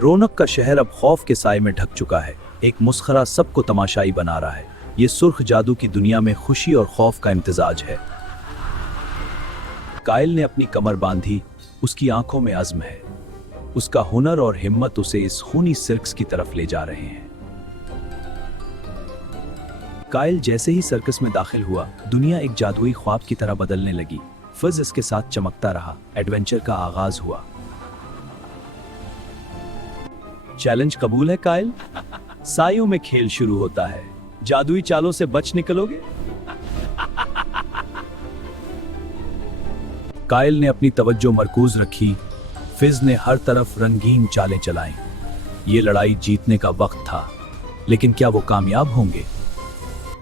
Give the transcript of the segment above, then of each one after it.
रौनक का शहर अब खौफ के साए में ढक चुका है। एक मुस्खरा सबको तमाशाई बना रहा है। ये सुर्ख जादू की दुनिया में खुशी और खौफ का इम्तिजाज है। कायल ने अपनी कमर बांधी, उसकी आंखों में अज़्म है। उसका हुनर और हिम्मत उसे इस खूनी सर्कस की तरफ ले जा रहे हैं। कायल जैसे ही सर्कस में दाखिल हुआ, दुनिया एक जादुई ख्वाब की तरह बदलने लगी। फज़ इसके साथ चमकता रहा। एडवेंचर का आगाज हुआ। चैलेंज कबूल है कायल? सायों में खेल शुरू होता है। जादुई चालों से बच निकलोगे? कायल ने अपनी तवज्जो मरकूज रखी। फिज ने हर तरफ रंगीन चालें चलाई। ये लड़ाई जीतने का वक्त था, लेकिन क्या वो कामयाब होंगे?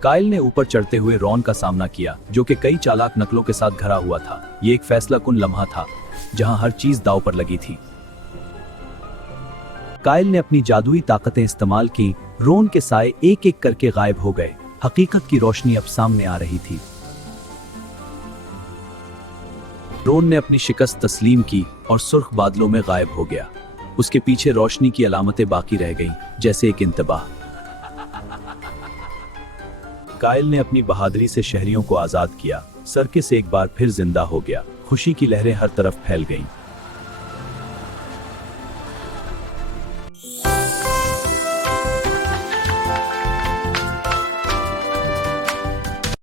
कायल ने ऊपर चढ़ते हुए रॉन का सामना किया, जो कि कई चालाक नकलों के साथ घरा हुआ था। ये एक फैसलाकुन लम्हा था, जहां हर चीज दांव पर लगी थी। कायल ने अपनी जादुई ताकतें इस्तेमाल की। रॉन के साए एक एक करके गायब हो गए। हकीकत की रोशनी अब सामने आ रही थी। रॉन ने अपनी शिकस्त तस्लीम की और सुर्ख बादलों में गायब हो गया। उसके पीछे रोशनी की अलामतें बाकी रह गईं, जैसे एक इंतबाह। कायल ने अपनी बहादुरी से शहरियों को आजाद किया। सर्कस एक बार फिर जिंदा हो गया। खुशी की लहरें हर तरफ फैल गईं।